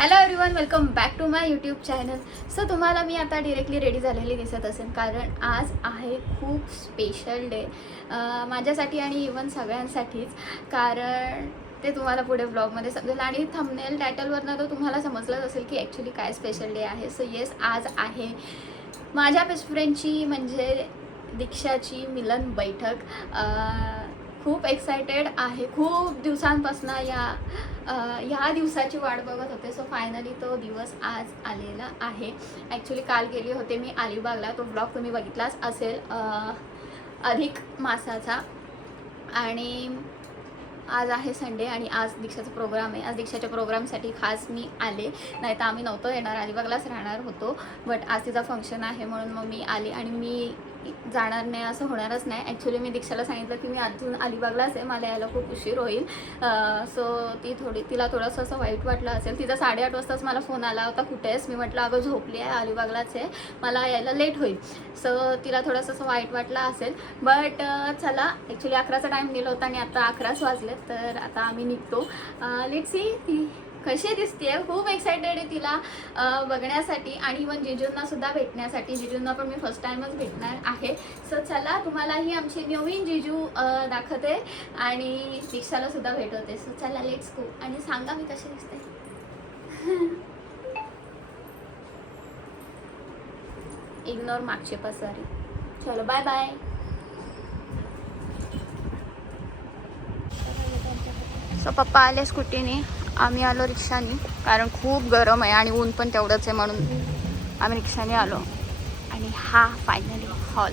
Hello everyone, welcome back to my YouTube channel. So तुम्हाला मी आता डिरेक्टली रेडी झालेली दिसत असेल, कारण आज आहे खूप स्पेशल डे माझ्यासाठी आणि इवन सगळ्यांसाठीच. कारण ते तुम्हाला पुढे ब्लॉगमध्ये समजेल आणि थंबनेल टायटलवरनं तर तुम्हाला समजलंच असेल की ॲक्च्युली काय स्पेशल डे आहे. सो येस, आज आहे माझ्या बेस्ट फ्रेंडची म्हणजे दीक्षाची मिलन बैठक. खूप एक्सायटेड आहे, खूप दिवसांपासून ह्या दिवसाची वाट बघत होते. सो फायनली तो दिवस आज आलेला आहे. ॲक्च्युली काल गेले होते मी अलिबागला, तो ब्लॉग तुम्ही बघितलाच असेल अधिक मासाचा. आणि आज आहे संडे आणि आज दीक्षाचा प्रोग्राम आहे. आज दीक्षाच्या प्रोग्रामसाठी खास मी आले, नाही तर आम्ही नव्हतो येणार, अलिबागलाच राहणार होतो. बट आज तिचा फंक्शन आहे म्हणून मग मी आले आणि मी जाणार नाही असं होणारच नाही. ॲक्च्युली मी दीक्षाला सांगितलं की मी अजून अलिबागलाच आहे, मला यायला खूप उशीर होईल. सो तिला थोडंसं असं वाईट वाटलं असेल. तिचा 8:30 वाजताच मला फोन आला होता, कुठे आहेस? मी म्हटलं अगं झोपली आहे, अलिबागलाच आहे, मला यायला लेट होईल. सो तिला थोडंसं असं वाईट वाटलं असेल. बट चला, ॲक्च्युली 11चा टाईम दिला होता आणि आता 11च वाजले, तर आता आम्ही निघतो. लेट्स सी ती कशी दिसते. खूप एक्सायटेड आहे तिला बघण्यासाठी आणि इवन जिजूंना सुद्धा भेटण्यासाठी. जिजूंना पण मी फर्स्ट टाईमच भेटणार आहे. सो चला, तुम्हालाही आमचे नवीन जिजू दाखवते आणि दीक्षाला सुद्धा भेटवते. सो चला, लेट्स गो आणि सांगा मी कशी दिसते. इग्नोर मागचे पसारे. चलो, बाय बाय. सो पप्पा आले स्कूटीने, आम्ही आलो रिक्षाने, कारण खूप गरम आहे आणि ऊन पण तेवढंच आहे म्हणून आम्ही रिक्षाने आलो. आणि हा फायनली हॉल.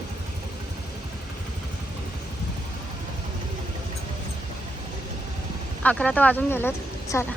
अकरा तर वाजून गेलेत. चला,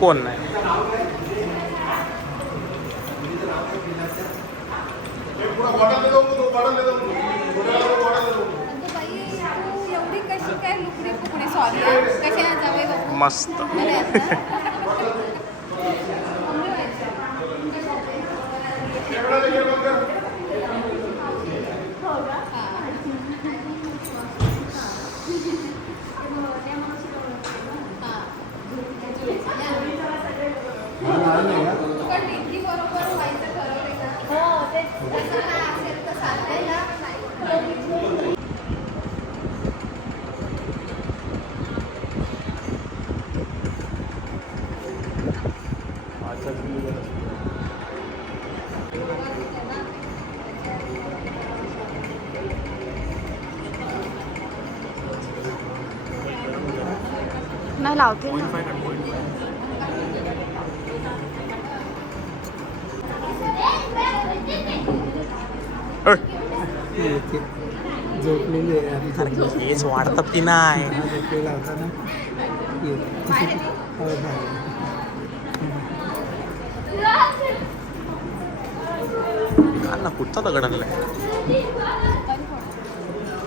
कोण नाही. मस्त. नाही लावते ना. झोपलेली आहे. हेच वाढतात की नाही. झोपलेला होता ना. ना कुठचा दगड आणलाय.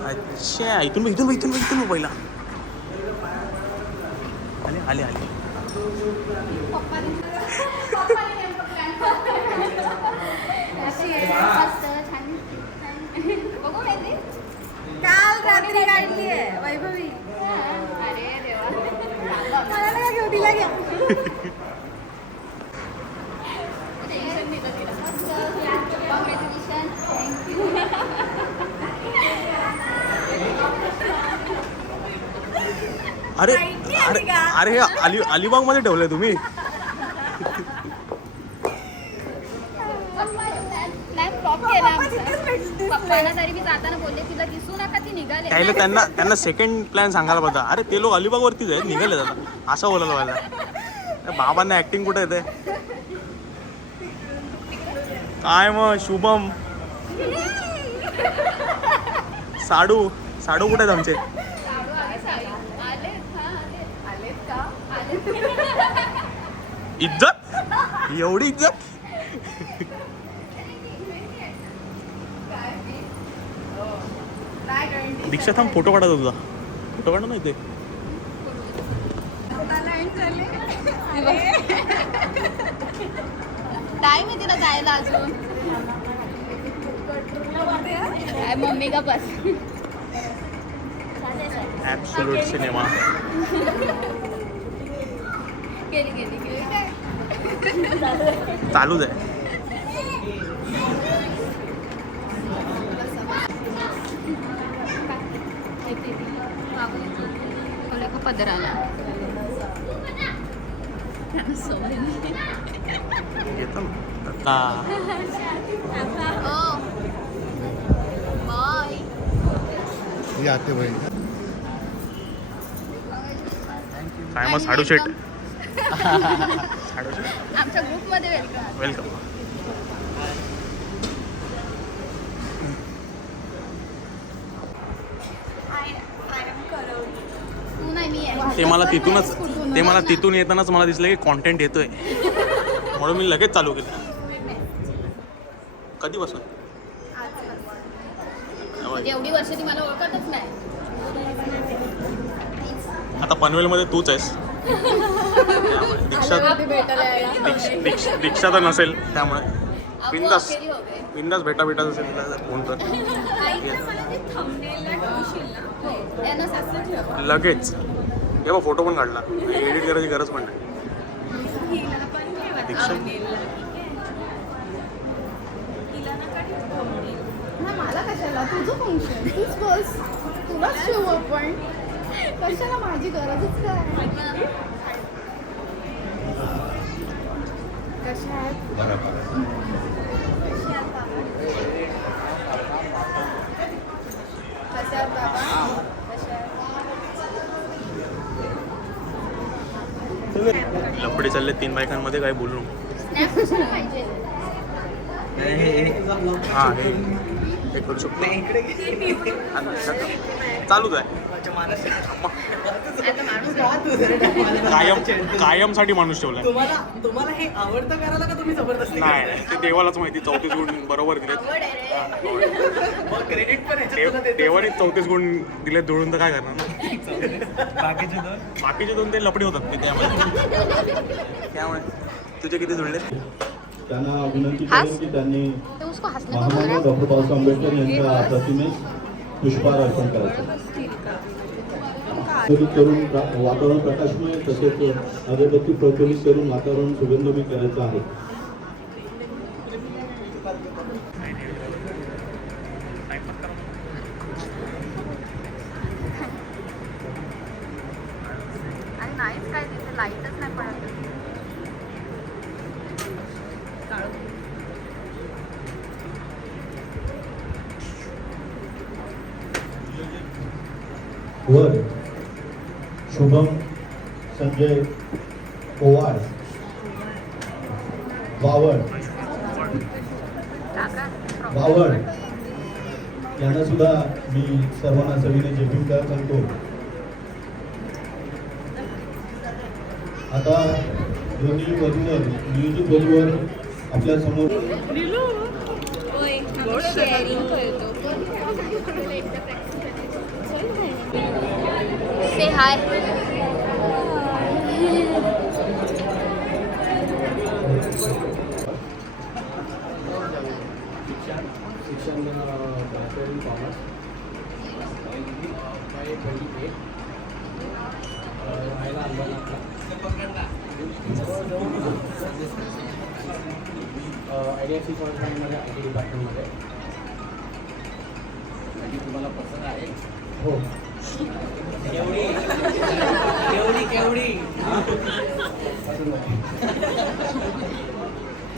अच्छा, इथून इथून इथून इथून पहिला आले आले आले. काल रात्री काढली आहे वैभवी. अरे देवा, मला नका घेऊ, तिला घ्या. कॉंग्रॅच्युलेशन. थँक्यू. अरे अरे अरे, अलिबाग मध्ये ठेवलंय तुम्ही. पप्पाला तरी मी जाताना बोलले तिला दिसू नका, ती निघाले. त्यांना सेकंड प्लॅन सांगायला पाहिजे. अरे ते लोक अलिबाग वरतीच आहेत, निघाले जातात असं बोलायला पाहिजे. बाबांना ऍक्टिंग कुठे येते काय. मग शुभम, साडू साडू कुठे आहेत आमचे. इज्जत, एवढी इज्जत. दीक्षा थांब, फोटो काढा तुझा. फोटो काढा नाही ते. टाइम आहे तिला जायला अजून. काय मम्मी का बस. Absolute cinema. गेली काय चालूच आहे. पदर आला. येतो ना. बाय. ही आते बहीण काय मग साडू शेट. साडू शेट आमच्या ग्रुपमध्ये वेलकम. वेलकम. तू नाही मी आहे. ते मला तिथून येतानाच मला दिसलं की कॉन्टेंट येतोय, म्हणून मी लगेच चालू केलं. कधीपासून? म्हणजे एवढी वर्ष ती मला ओळखतच नाही. आता पनवेलमध्ये तूच आहेस. दीक्षा तर नसेल, त्यामुळे बिंदास भेटायचं असेल तिला फोन कर. लगेच हे बघ, फोटो पण काढला. एडिट करायची गरज पण नाही. दीक्षा मला कशाला तुझं फंक्शन तूच बस, तुलाच ठेवू आपण. कशाला माझी गरजच काय. कशा आहेत? कशा आहेत बाबा? लफडे चालले 3 बायकांमध्ये, काय बोलू नको. हां हे करू शकतो. चालूच आहे. कायमसाठी माणूस ठेवलाय. तुम्हाला हे आवडतं करायला का तुम्ही जबरदस्ती नाही, ते देवालाच माहिती. 34 गुण बरोबर दिलेत. मग क्रेडिट पण ह्याच्यात देवाने 34 गुण दिलेत जोडून, तर काय करणार ना. बाकीचे दोन ते लपडे होतात ते त्यामुळे. तुझे किती जुळले? त्यांना विनंती करेन की त्यांनी तो उसको हंसने को बोल महामानव रहा डॉक्टर बाबासाहेब आंबेडकर यांच्या प्रतिमेस पुष्पहार अर्पण करायचं. करून वातावरण प्रकाशमय तसेच अगरबत्ती प्रज्वलित करून वातावरण सुगंधमय करायचं आहे. आणि नाहीच काय तिथे लाईटच नाही पडत. वर शुभम संजय पोवार वावड यांना सुद्धा मी सर्वांना सविनय जयभीम सांगतो. आता दोन्ही वधूवर नियोजित वधूवर आपल्या समोर से हाय. शिक्षण कॉमर्स IDFC कॉलेजमध्ये IT डिपार्टमेंटमध्ये. तुम्हाला पसंत आहे? हो. केवढी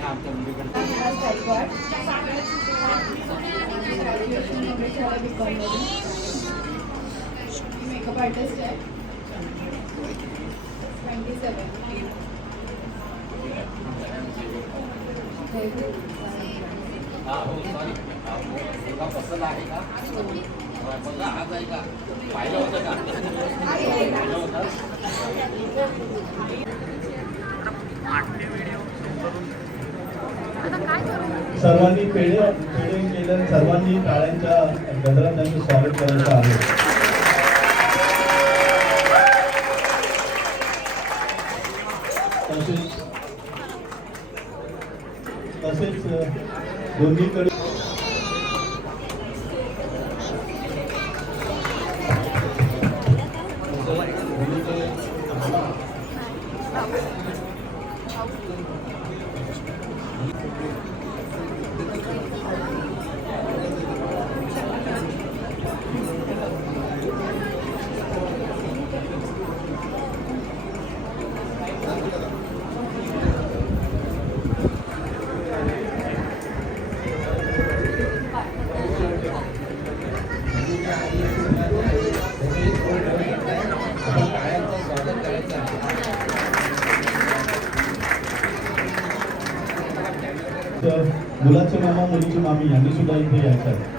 आमच्या मुलीकडे मेकअप आर्टिस्ट आहे. 27. पसंत आहे का? आज आहे का? पाहिलं होतं का? आता काय करू? सर्वांनी पेढे केलं, सर्वांनी टाळ्यांच्या गजरात त्यांचं स्वागत करायचं आहे. तसेच दोन्हीकडे मुलाचे मामा मुलीची मामी यांनी सुद्धा इथे यायचं आहे.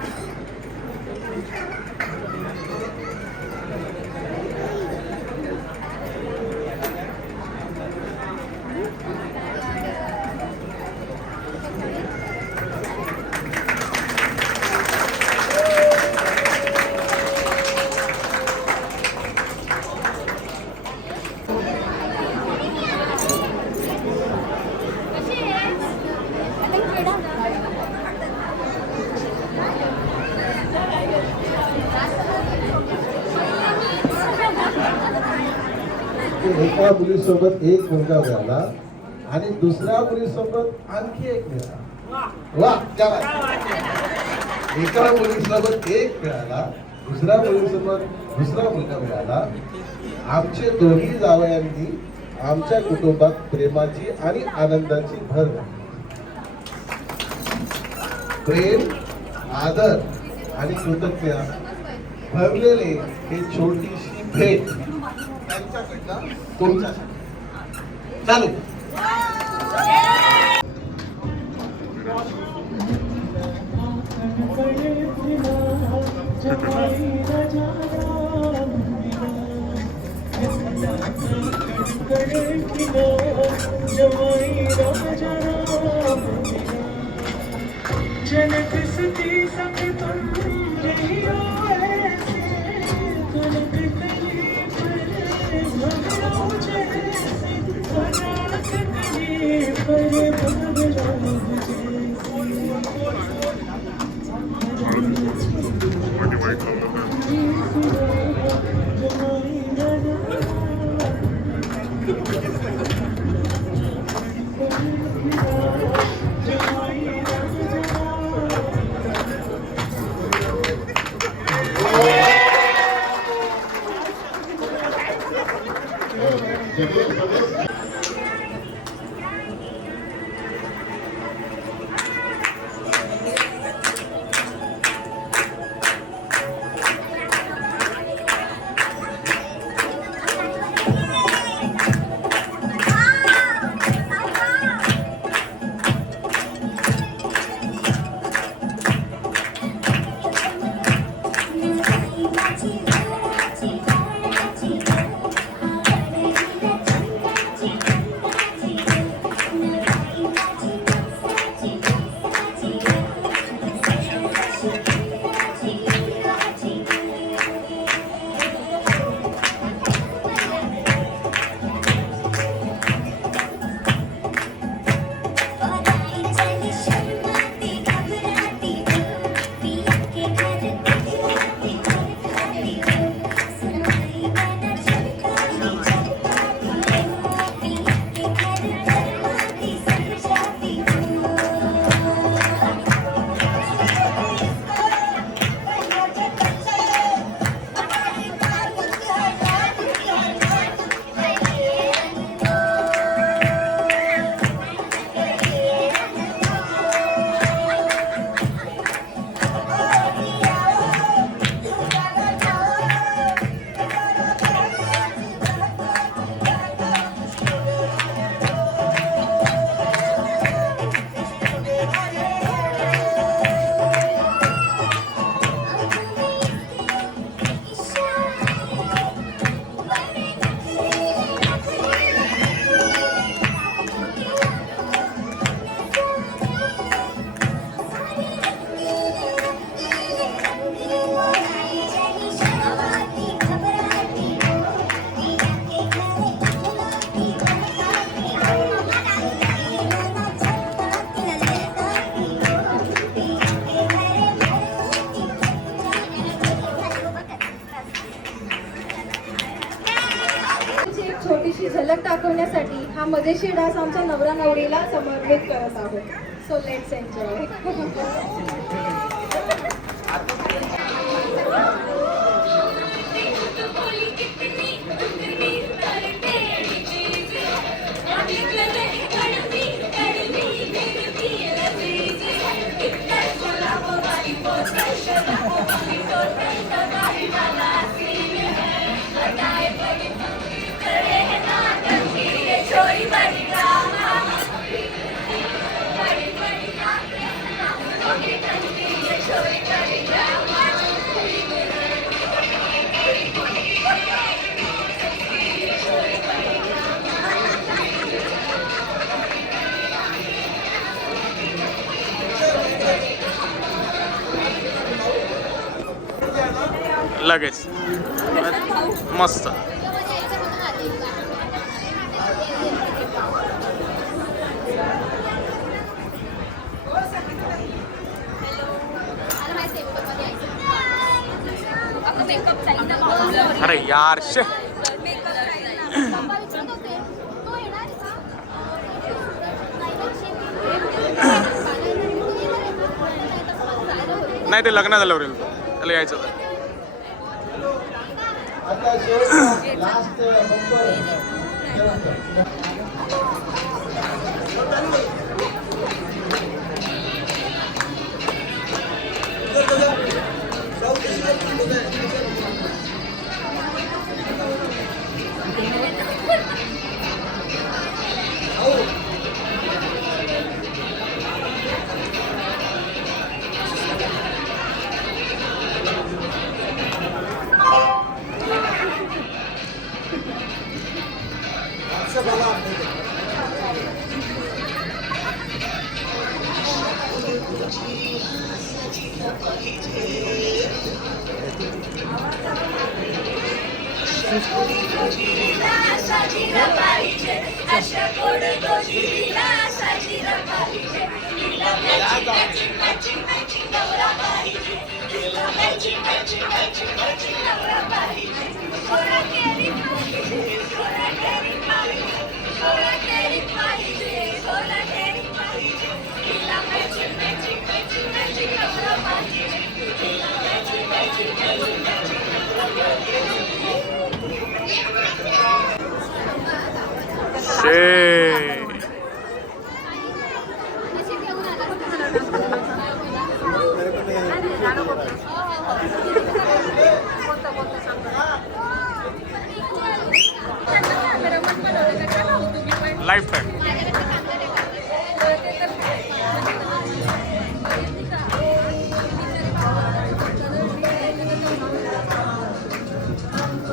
एका मुलीसोबत एक मुलगा मिळाला आणि दुसऱ्या मुलीसोबत आणखी एक मिळाला. वा क्या बात. एका मुलीसोबत एक मिळाला, दुसऱ्या मुलीसोबत दुसरा मुलगा मिळाला. आमचे दोन्ही जावयांनी आमच्या कुटुंबात प्रेमाची आणि आनंदाची भर घातली. प्रेम, आदर आणि कृतज्ञता भरलेले हे छोटीशी भेट त्यांच्याकडनं तुमच्यासाठी. चालू. जनक सती सब तुम रही हो ऐसे, जनक कहीं पर भगरो जैसे, बनारस कहीं पर भगरो दाखवण्यासाठी हा मजेशीर डान्स आमच्या नवरा नवरीला समर्पित करत आहोत. So let's enjoy. लगेच मस्त. अरे यार शे. नाही ते लग्न झाल्यावर येईल, त्याला यायचं होतं. आता शेवटचा लास्ट नंबर लाईफ टाईम.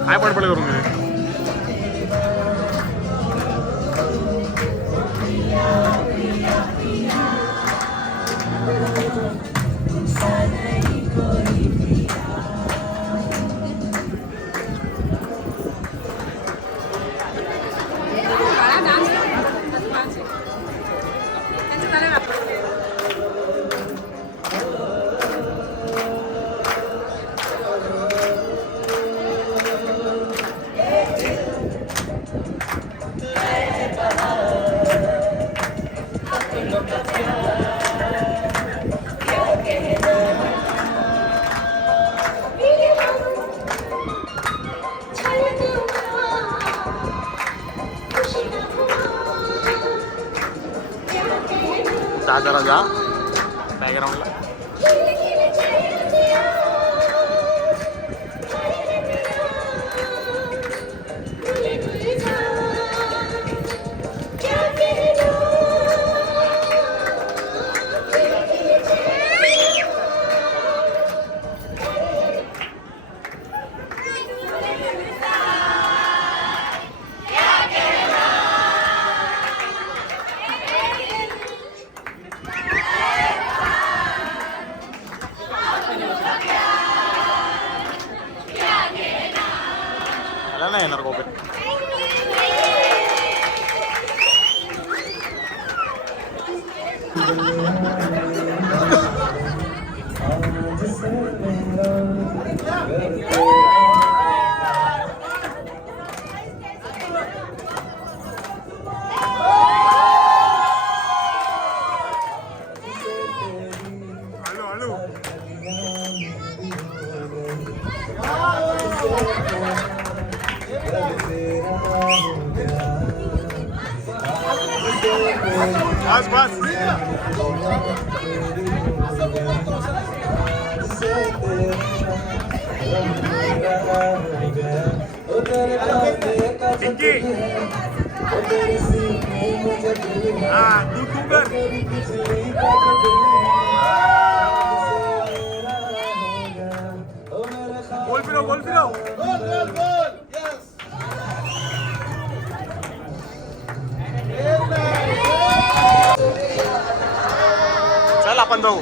काय पडपड करून घे. जरा जा बॅकग्राऊंडला. नाही येणार कोकण. गोल फिरव गोल फिरव. चल आपण जाऊ.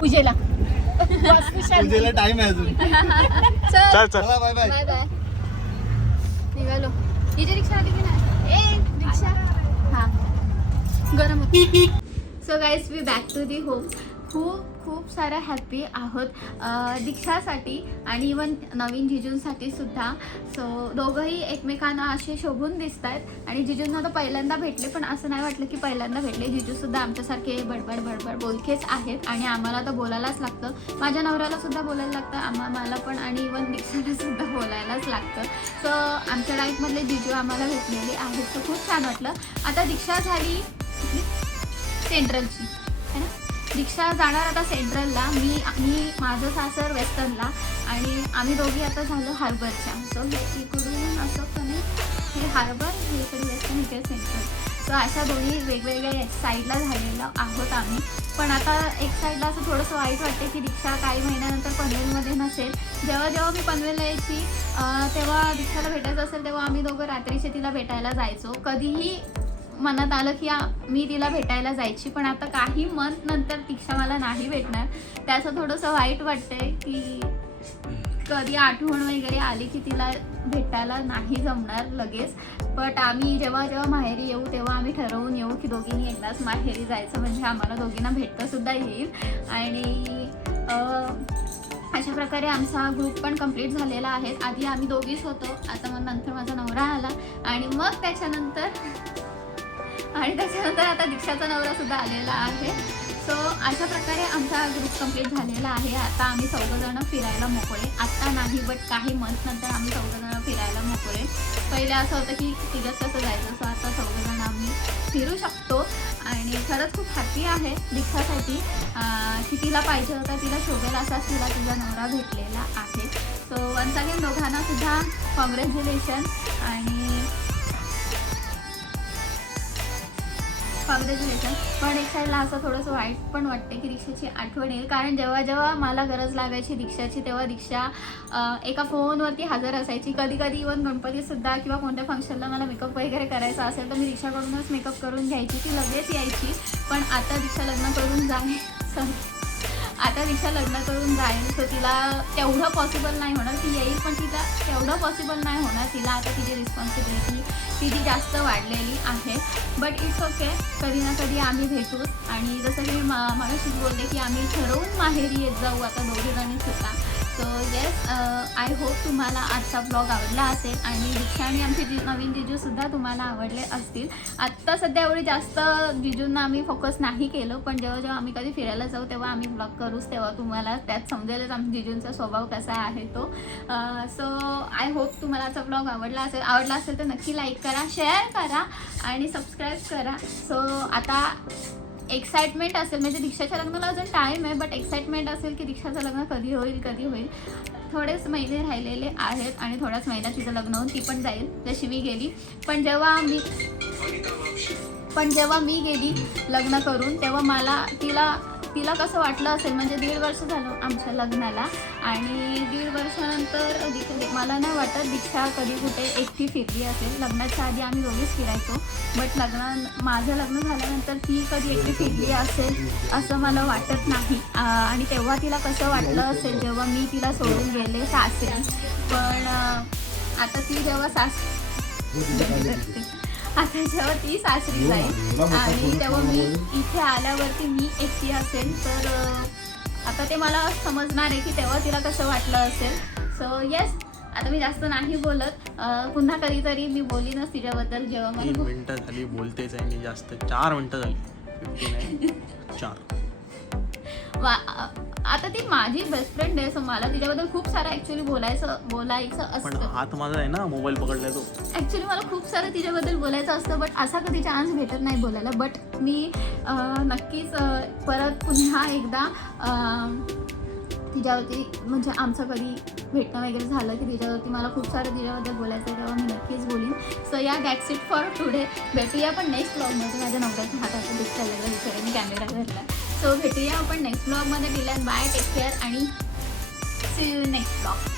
पूजेला पूजेला टाइम आहे अजून. चल चल. चला बाय बाय. Bye bye. निघालो. हिची रिक्षा आली की नाही? ए रिक्षा. हा गरम होती. So guys we back to the home. खूप साऱ्या हॅपी आहोत दीक्षासाठी आणि इवन नवीन जिजूंसाठी सुद्धा. सो दोघंही एकमेकांना असे शोभून दिसत आहेत आणि जिजूंना तर पहिल्यांदा भेटले, पण असं नाही वाटलं की पहिल्यांदा भेटले. जिजूसुद्धा आमच्यासारखे बडबड बोलकेच आहेत आणि आम्हाला तर बोलायलाच लागतं. माझ्या नवऱ्याला सुद्धा बोलायला लागतं, मला पण, आणि इवन दीक्षाला सुद्धा बोलायलाच लागतं. सो आमच्या लाईफमधले जिजू आम्हाला भेटलेले आहेत. सो खूप छान वाटलं. आता दीक्षा झाली सेंट्रलची है ना. दीक्षा जाणार आता सेंट्रलला, मी माझं सासर वेस्टर्नला, आणि आम्ही दोघी आता झालो हार्बरच्या. सो हे इकडून असं पण हे हार्बर, हे इकडे वेस्टर्न, इकडे सेंट्रल. सो अशा दोन्ही वेगवेगळ्या साईडला झालेलो आहोत आम्ही. पण आता एक साईडला असं थोडंसं वाईट वाटते की दीक्षा काही महिन्यानंतर पनवेलमध्ये नसेल. जेव्हा मी पनवेलला यायची तेव्हा दीक्षाला भेटायचं असेल तेव्हा आम्ही दोघं रात्रीचे तिला भेटायला जायचो. कधीही मनात आलं की मी तिला भेटायला जायची, पण आता काही मंथ नंतर दीक्षा मला नाही भेटणार. त्याचं थोडंसं वाईट वाटतंय की कधी आठवण वगैरे आली की तिला भेटायला नाही जमणार लगेच. बट आम्ही जेव्हा माहेरी येऊ तेव्हा आम्ही ठरवून येऊ की दोघींनी एकदाच माहेरी जायचं, म्हणजे आम्हाला दोघींना भेटतासुद्धा येईल. आणि अशा प्रकारे आमचा ग्रुप पण कंप्लीट झालेला आहे. आधी आम्ही दोघीच होतो, आता मग नंतर माझा नवरा आला, आणि मग त्याच्यानंतर आता दीक्षाचा नवरा सुद्धा आलेला आहे. सो अशा प्रकारे आमचा ग्रुप कंप्लीट झालेला आहे. आता आम्ही चौघंजणं फिरायला मोकळे. आत्ता नाही, बट काही मंथ नंतर आम्ही चौघंजणं फिरायला मोकळे. पहिले असं होतं की तिघंच कसं जायचं, सो आता चौघंजणं आम्ही फिरू शकतो. आणि खरंच खूप हॅपी आहे दीक्षासाठी की तिला पाहिजे होता, तिला शोभेल असाच तिला तिचा नवरा भेटलेला आहे. सो वन्स अगेन दोघांना सुद्धा कॉंग्रॅच्युलेशन. पण एक साईडला असं थोडंसं वाईट पण वाटते की दीक्षाची आठवण येईल, कारण जेव्हा मला गरज लागायची दीक्षाची तेव्हा दीक्षा एका फोनवरती हजर असायची. कधी इवन गणपतीसुद्धा किंवा कोणत्या फंक्शनला मला मेकअप वगैरे करायचा असेल तर मी दीक्षाकडूनच मेकअप करून घ्यायची, ती लगेच यायची. पण आता दीक्षा लग्न करून जाईल सो तिला तेवढं पॉसिबल नाही होणार. ती येईल पण तिला तेवढं पॉसिबल नाही होणार. तिला आता तिची रिस्पॉन्सिबिलिटी तिची जास्त वाढलेली आहे. बट इट्स ओके, कधी ना कधी आम्ही भेटूच. आणि जसं की मी मगाशीच बोलले की आम्ही ठरवून माहेरी येत जाऊ आता दोघीजणी सुद्धा. सो येस, आय होप तुम्हाला आजचा ब्लॉग आवडला असेल आणि दीक्षा आणि आमचे नवीन जिजूसुद्धा तुम्हाला आवडले असतील. आत्ता सध्या एवढी जास्त जिजूंना आम्ही फोकस नाही केलं, पण जेव्हा आम्ही कधी फिरायला जाऊ तेव्हा आम्ही ब्लॉग करूच, तेव्हा तुम्हाला त्यात समजेलच आमच्या जिजूंचा स्वभाव कसा आहे तो. सो आय होप तुम्हाला आजचा ब्लॉग आवडला असेल तर नक्की लाईक करा, शेअर करा आणि सबस्क्राईब करा. सो आता एक्साइटमेंट असेल, म्हणजे दीक्षाच्या लग्नाला अजून टाईम आहे, बट एक्साइटमेंट असेल की दीक्षाचं लग्न कधी होईल. थोडेच महिने राहिलेले आहेत आणि थोड्याच महिन्यात तिचं लग्न होऊन ती पण जाईल जशी मी गेली. पण जेव्हा मी गेली लग्न करून तेव्हा तिला कसं वाटलं असेल, म्हणजे 1.5 वर्ष झालं आमच्या लग्नाला, आणि 1.5 वर्षानंतर मला नाही वाटत दीक्षा कधी कुठे एकटी फिरली असेल. लग्नाच्या आधी आम्ही दोघीच फिरायचो, बट माझं लग्न झाल्यानंतर ती कधी एकटी फिरली असेल असं मला वाटत नाही. आणि तेव्हा तिला कसं वाटलं असेल जेव्हा मी तिला सोडून गेले सासरी. पण आता ती जेव्हा जेव्हा ती सासरी जाईल आणि तेव्हा मी इथे आल्यावरती मी एकटी असेल, तर आता ते मला समजणार आहे की तेव्हा तिला कसं वाटलं असेल. सो येस, आता मी जास्त नाही बोलत, पुन्हा कधीतरी मी बोलीनच तिच्याबद्दल जेव्हा 3 मला मिनिटं झाली बोलतेच आहे मी जास्त. 4 मिनिटं झाली. 15 नाही 4. आता ती माझी बेस्ट फ्रेंड आहे, सो मला तिच्याबद्दल खूप सारं ॲक्च्युली बोलायचं पण असतं. हात माझा आहे ना मोबाईल पकडलाय तो. ॲक्च्युली मला खूप सारं तिच्याबद्दल बोलायचं असतं, बट असा कधी चान्स भेटत नाही बोलायला. बट मी नक्कीच परत पुन्हा एकदा तिच्यावरती म्हणजे आमचं कधी भेटणं वगैरे झालं की तिच्यावरती मला खूप सारं तिच्याबद्दल बोलायचं आहे, तेव्हा मी नक्कीच बोलीन. सो या दॅट्स इट फॉर टुडे. भेटूया आपण नेक्स्ट ब्लॉगमध्ये. माझ्या नवऱ्याच्या हाताचं दिसायला लागलं विचारायला मी कॅमेरा घातला. सो भेटूया आपण नेक्स्ट ब्लॉगमध्ये. टिल बाय, टेक केअर आणि सी यू नेक्स्ट ब्लॉग.